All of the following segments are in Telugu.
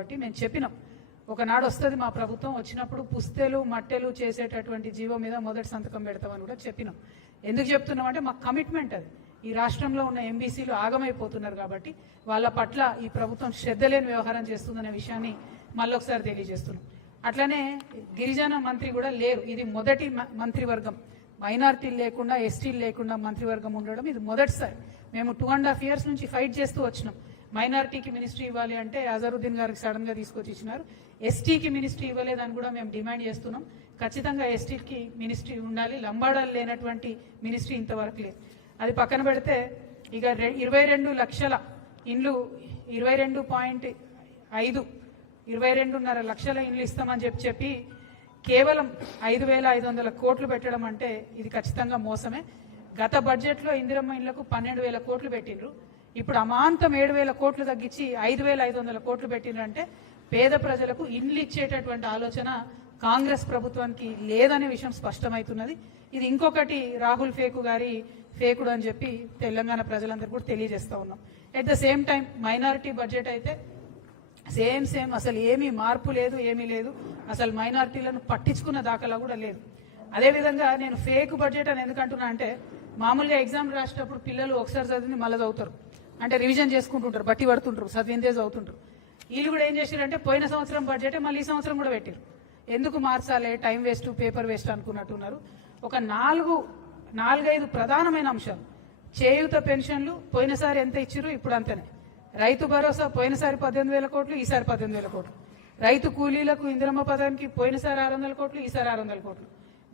కాబట్టి మేము చెప్పినాం ఒకనాడు వస్తుంది మా ప్రభుత్వం వచ్చినప్పుడు పుస్తెలు మట్టెలు చేసేటటువంటి జీవో మీద మొదటి సంతకం పెడతామని కూడా చెప్పినాం. ఎందుకు చెప్తున్నాం అంటే మాకు కమిట్మెంట్ అది. ఈ రాష్ట్రంలో ఉన్న ఎంబీసీలు ఆగమైపోతున్నారు కాబట్టి వాళ్ళ పట్ల ఈ ప్రభుత్వం శ్రద్ధ లేని వ్యవహారం చేస్తుందనే విషయాన్ని మళ్ళొకసారి తెలియజేస్తున్నాం. అట్లనే గిరిజన మంత్రి కూడా లేరు. ఇది మొదటి మంత్రివర్గం, మైనారిటీలు లేకుండా ఎస్టీలు లేకుండా మంత్రివర్గం ఉండడం ఇది మొదటిసారి. మేము 2.5 years నుంచి ఫైట్ చేస్తూ వచ్చినాం. మైనారిటీకి మినిస్ట్రీ ఇవ్వాలి అంటే అజరుద్దీన్ గారికి సడన్ గా తీసుకొచ్చి ఇచ్చినారు. ఎస్టీకి మినిస్ట్రీ ఇవ్వలేదని కూడా మేము డిమాండ్ చేస్తున్నాం. ఖచ్చితంగా ఎస్టీకి మినిస్ట్రీ ఉండాలి. లంబాడాలు లేనటువంటి మినిస్ట్రీ ఇంతవరకు లేదు. అది పక్కన పెడితే ఇక 22 లక్షల ఇండ్లు 22.5 లక్షల ఇండ్లు ఇస్తామని చెప్పి కేవలం 5,500 కోట్లు పెట్టడం అంటే ఇది ఖచ్చితంగా మోసమే. గత బడ్జెట్లో ఇందిరమ్మ ఇండ్లకు 12,000 కోట్లు పెట్టిండ్రు. ఇప్పుడు అమాంతం 7,000 కోట్లు తగ్గించి 5,500 కోట్లు పెట్టిండ్రంటే పేద ప్రజలకు ఇండ్లు ఇచ్చేటటువంటి ఆలోచన కాంగ్రెస్ ప్రభుత్వానికి లేదనే విషయం స్పష్టమవుతున్నది. ఇది ఇంకొకటి రాహుల్ ఫేకుడు అని చెప్పి తెలంగాణ ప్రజలందరూ కూడా తెలియజేస్తా ఉన్నాం. At the same time minority budget అయితే సేమ్ అసలు ఏమీ మార్పు లేదు, ఏమీ లేదు. అసలు మైనారిటీలను పట్టించుకున్న దాఖలా కూడా లేదు. అదేవిధంగా నేను ఫేక్ బడ్జెట్ అని ఎందుకంటున్నా అంటే మామూలుగా ఎగ్జామ్ రాసేటప్పుడు పిల్లలు ఒకసారి చదివింది మళ్ళీ చదువుతారు, అంటే రివిజన్ చేసుకుంటుంటారు, బట్టి పడుతుంటారు, చదివిందే చదువుతుంటారు. వీళ్ళు కూడా ఏం చేశారంటే పోయిన సంవత్సరం బడ్జెటే మళ్ళీ ఈ సంవత్సరం కూడా పెట్టారు. ఎందుకు మార్చాలి, టైం వేస్ట్, పేపర్ వేస్ట్ అనుకున్నట్టున్నారు. ఒక 4-5 ప్రధానమైన అంశాలు. చేయూత పెన్షన్లు పోయినసారి ఎంత ఇచ్చారు, ఇప్పుడు అంతనే. రైతు భరోసా పోయినసారి 18,000 కోట్లు, ఈసారి 18,000 కోట్లు. రైతు కూలీలకు ఇందిరమ్మ పథకానికి పోయినసారి 600 కోట్లు, ఈసారి 600 కోట్లు.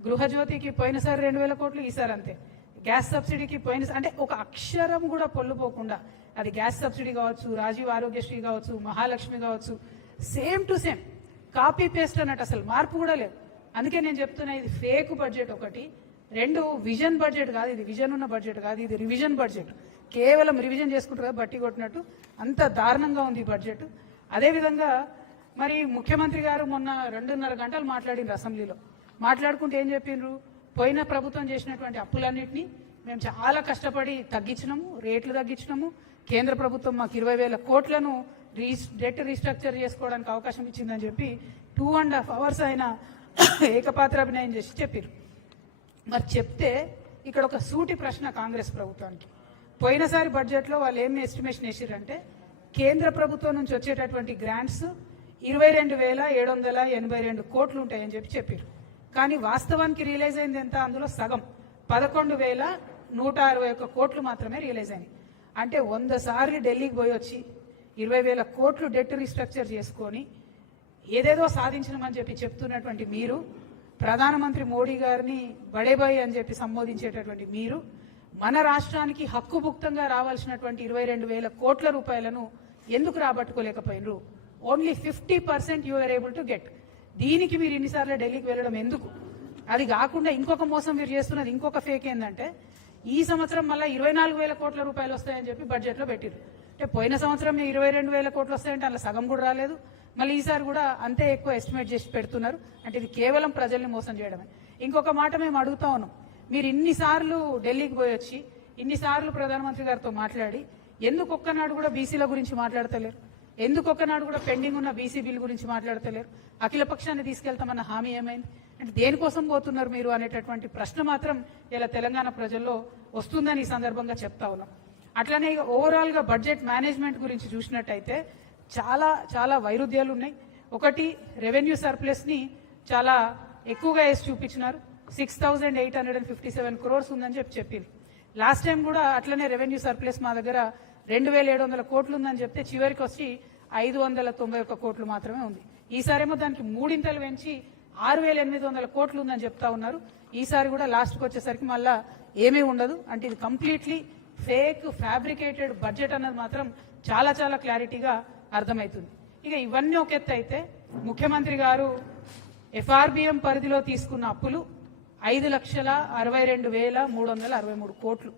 గృహజ్యోతికి పోయినసారి 2,000 కోట్లు, ఈసారి అంతే. గ్యాస్ సబ్సిడీకి అంటే ఒక అక్షరం కూడా పొల్లుపోకుండా, అది గ్యాస్ సబ్సిడీ కావచ్చు, రాజీవ్ ఆరోగ్యశ్రీ కావచ్చు, మహాలక్ష్మి కావచ్చు, same to same copy paste అన్నట్టు, అసలు మార్పు కూడా లేదు. అందుకే నేను చెప్తున్నా ఇది ఫేక్ బడ్జెట్ ఒకటి. 2 విజన్ బడ్జెట్ కాదు, ఇది విజన్ ఉన్న బడ్జెట్ కాదు, ఇది రివిజన్ బడ్జెట్. కేవలం రివిజన్ చేసుకుంటారు కదా బట్టి కొట్టినట్టు, అంత దారుణంగా ఉంది ఈ బడ్జెట్. అదేవిధంగా మరి ముఖ్యమంత్రి గారు మొన్న 2.5 గంటలు మాట్లాడిండ్రు అసెంబ్లీలో. మాట్లాడుకుంటే ఏం చెప్పిండ్రు, పోయిన ప్రభుత్వం చేసినటువంటి అప్పులన్నింటినీ మేము చాలా కష్టపడి తగ్గించినాము, రేట్లు తగ్గించినాము. కేంద్ర ప్రభుత్వం మాకు 20,000 కోట్లను డెట్ రీస్ట్రక్చర్ చేసుకోవడానికి అవకాశం ఇచ్చిందని చెప్పి 2.5 hours ఆయన ఏకపాత్రాభినయం చేసి చెప్పారు. మరి చెప్తే ఇక్కడ ఒక సూటి ప్రశ్న కాంగ్రెస్ ప్రభుత్వానికి. పోయినసారి బడ్జెట్లో వాళ్ళు ఏం ఎస్టిమేషన్ వేసారంటే కేంద్ర ప్రభుత్వం నుంచి వచ్చేటటువంటి గ్రాంట్స్ 22,782 కోట్లు ఉంటాయని చెప్పారు. కానీ వాస్తవానికి రియలైజ్ అయింది ఎంత, అందులో సగం 11,161 కోట్లు మాత్రమే రియలైజ్ అయినాయి. అంటే 100 సార్లు ఢిల్లీకి పోయి వచ్చి 20,000 కోట్లు డెట్ రీస్ట్రక్చర్ చేసుకొని ఏదేదో సాధించమని చెప్తున్నటువంటి మీరు, ప్రధానమంత్రి మోడీ గారిని బడేబాయి అని చెప్పి సంబోధించేటటువంటి మీరు, మన రాష్ట్రానికి హక్కుభుక్తంగా రావాల్సినటువంటి 22,000 కోట్ల రూపాయలను ఎందుకు రాబట్టుకోలేకపోయినరు? Only 50% you are able to get. దీనికి మీరు ఇన్నిసార్లు ఢిల్లీకి వెళ్ళడం ఎందుకు? అది కాకుండా ఇంకొక మోసం మీరు చేస్తున్నది, ఇంకొక ఫేక్ ఏంటంటే ఈ సంవత్సరం మళ్ళీ 24,000 కోట్ల రూపాయలు వస్తాయని చెప్పి బడ్జెట్లో పెట్టారు. అంటే పోయిన సంవత్సరం 22,000 కోట్లు వస్తాయంటే అలా సగం కూడా రాలేదు. మళ్ళీ ఈసారి కూడా అంతే ఎక్కువ ఎస్టిమేట్ చేసి పెడుతున్నారు. అంటే ఇది కేవలం ప్రజల్ని మోసం చేయడమే. ఇంకొక మాట మేము అడుగుతా ఉన్నాం, మీరు ఇన్నిసార్లు ఢిల్లీకి పోయి వచ్చి ఇన్నిసార్లు ప్రధానమంత్రి గారితో మాట్లాడి ఎందుకు ఒక్కనాడు కూడా బీసీల గురించి మాట్లాడతలేరు? ఎందుకు ఒక్కనాడు కూడా పెండింగ్ ఉన్న బీసీ బిల్ గురించి మాట్లాడతలేరు? అఖిల పక్షాన్ని తీసుకెళ్తామన్న హామీ ఏమైంది? అంటే దేనికోసం పోతున్నారు మీరు అనేటటువంటి ప్రశ్న మాత్రం ఇలా తెలంగాణ ప్రజల్లో వస్తుందని ఈ సందర్భంగా చెప్తా ఉన్నాం. అట్లనే ఓవరాల్ గా బడ్జెట్ మేనేజ్మెంట్ గురించి చూసినట్టయితే చాలా చాలా వైరుధ్యాలు ఉన్నాయి. ఒకటి, రెవెన్యూ సర్ప్లస్ ని చాలా ఎక్కువగా వేసి చూపించినారు. 6,857 crores ఉందని చెప్పింది. లాస్ట్ టైం కూడా అట్లనే రెవెన్యూ సర్ప్లస్ మా దగ్గర 2,700 కోట్లు ఉందని చెప్తే చివరికి వచ్చి 591 కోట్లు మాత్రమే ఉంది. ఈసారేమో దానికి 3 ఇంతలు పెంచి 6,800 కోట్లు ఉందని చెప్తా ఉన్నారు. ఈసారి కూడా లాస్ట్కి వచ్చేసరికి మళ్ళా ఏమీ ఉండదు. అంటే ఇది కంప్లీట్లీ ఫేక్, ఫ్యాబ్రికేటెడ్ బడ్జెట్ అన్నది మాత్రం చాలా చాలా క్లారిటీగా అర్థమవుతుంది. ఇక ఇవన్నీ ఒక ఎత్తు అయితే ముఖ్యమంత్రి గారు ఎఫ్ఆర్బిఎం పరిధిలో తీసుకున్న అప్పులు 5,62,363 కోట్లు.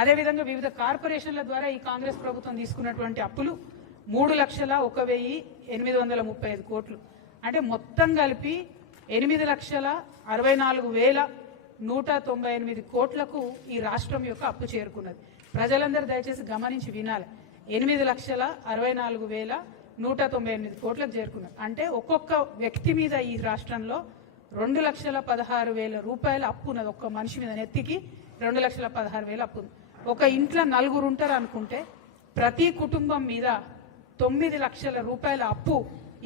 అదేవిధంగా వివిధ కార్పొరేషన్ల ద్వారా ఈ కాంగ్రెస్ ప్రభుత్వం తీసుకున్నటువంటి అప్పులు 3,01,835 కోట్లు. అంటే మొత్తం కలిపి 8,64,198 కోట్లకు ఈ రాష్ట్రం యొక్క అప్పు చేరుకున్నది. ప్రజలందరూ దయచేసి గమనించి వినాలి. 198 కోట్లకు చేరుకున్నారు. అంటే ఒక్కొక్క వ్యక్తి మీద ఈ రాష్ట్రంలో 2,16,000 రూపాయల అప్పు ఉన్నది. ఒక్క మనిషి మీద నెత్తికి 2,16,000 అప్పు ఉంది. ఒక ఇంట్లో 4 ఉంటారు అనుకుంటే ప్రతి కుటుంబం మీద 9 లక్షల రూపాయల అప్పు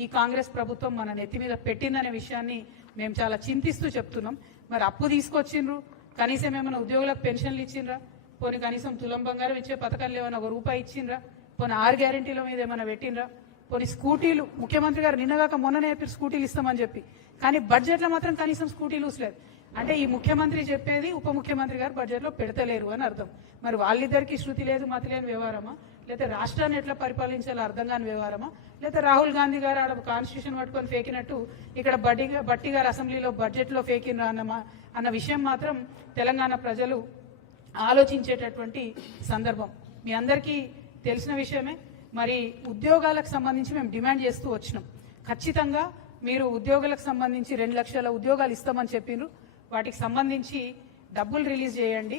ఈ కాంగ్రెస్ ప్రభుత్వం మన నెత్తి మీద పెట్టిందనే విషయాన్ని మేము చాలా చింతిస్తూ చెప్తున్నాం. మరి అప్పు తీసుకొచ్చిండ్రు, కనీసం ఏమైనా ఉద్యోగులకు పెన్షన్లు ఇచ్చిండ్రా, పోనీ కనీసం తులం బంగారం ఇచ్చే పథకాలు ఏమైనా ₹1 ఇచ్చిండ్రా, పోనీ 6 గ్యారెంటీల మీద ఏమైనా పెట్టిండ్రా, పోనీ స్కూటీలు ముఖ్యమంత్రి గారు నిన్నగాక మొన్ననే చెప్పారు స్కూటీలు ఇస్తామని చెప్పి, కానీ బడ్జెట్లో మాత్రం కనీసం స్కూటీలు ఊసలేదు. అంటే ఈ ముఖ్యమంత్రి చెప్పేది ఉప ముఖ్యమంత్రి గారు బడ్జెట్లో పెడతలేరు అని అర్థం. మరి వాళ్ళిద్దరికి శృతి లేదు మతి లేని వ్యవహారమా, లేదా రాష్ట్రాన్ని ఎట్లా పరిపాలించాలో అర్థం కాని వ్యవహారమా, లేదా రాహుల్ గాంధీ గారు ఆడ కాన్స్టిట్యూషన్ పట్టుకొని ఫేకినట్టు ఇక్కడ బట్టి గారు అసెంబ్లీలో బడ్జెట్లో ఫేకినరా అన్న విషయం మాత్రం తెలంగాణ ప్రజలు ఆలోచించేటటువంటి సందర్భం. మీ అందరికీ తెలిసిన విషయమే. మరి ఉద్యోగాలకు సంబంధించి మేము డిమాండ్ చేస్తూ వచ్చినాం. ఖచ్చితంగా మీరు ఉద్యోగులకు సంబంధించి 2 లక్షల ఉద్యోగాలు ఇస్తామని చెప్పిండ్రు, వాటికి సంబంధించి డబ్బులు రిలీజ్ చేయండి,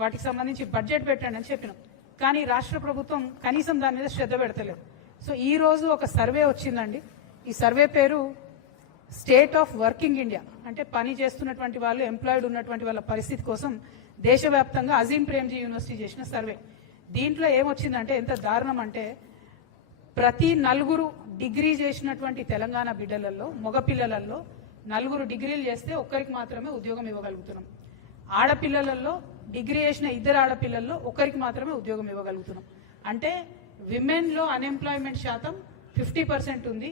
వాటికి సంబంధించి బడ్జెట్ పెట్టండి అని చెప్పినాం. కానీ రాష్ట్ర ప్రభుత్వం కనీసం దాని మీద శ్రద్ధ పెడతలేదు. సో ఈ రోజు ఒక సర్వే వచ్చిందండి. ఈ సర్వే పేరు స్టేట్ ఆఫ్ వర్కింగ్ ఇండియా, అంటే పని చేస్తున్నటువంటి వాళ్ళు, ఎంప్లాయిడ్ ఉన్నటువంటి వాళ్ళ పరిస్థితి కోసం దేశవ్యాప్తంగా అజీం ప్రేమ్జీ యూనివర్సిటీ చేసిన సర్వే. దీంట్లో ఏమొచ్చిందంటే ఎంత దారుణం అంటే ప్రతి 4 డిగ్రీ చేసినటువంటి తెలంగాణ బిడ్డలలో, మగపిల్లలలో 4 డిగ్రీలు చేస్తే ఒక్కరికి మాత్రమే ఉద్యోగం ఇవ్వగలుగుతున్నాం. ఆడపిల్లలలో డిగ్రీ చేసిన 2 ఆడపిల్లల్లో ఒక్కరికి మాత్రమే ఉద్యోగం ఇవ్వగలుగుతున్నాం. అంటే విమెన్లో అన్ఎంప్లాయ్మెంట్ శాతం 50% ఉంది,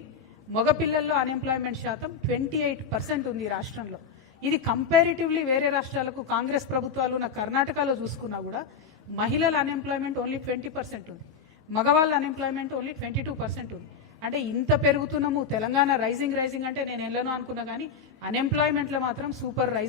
మగపిల్లల్లో అన్ఎంప్లాయ్మెంట్ శాతం 28% ఉంది ఈ రాష్ట్రంలో. ఇది కంపారిటివ్లీ వేరే రాష్ట్రాలకు కాంగ్రెస్ ప్రభుత్వాలు ఉన్న కర్ణాటకలో చూసుకున్నా కూడా మహిళల అన్ఎంప్లాయ్మెంట్ ఓన్లీ 20% ఉంది, మగవాళ్ళ అన్ఎంప్లాయ్మెంట్ ఓన్లీ 22% ఉంది. అంటే ఇంత పెరుగుతున్నాము, తెలంగాణ రైజింగ్ అంటే నేను ఎల్లనో అనుకున్నా, కానీ అన్ఎంప్లాయ్మెంట్లో మాత్రం సూపర్ రైజింగ్.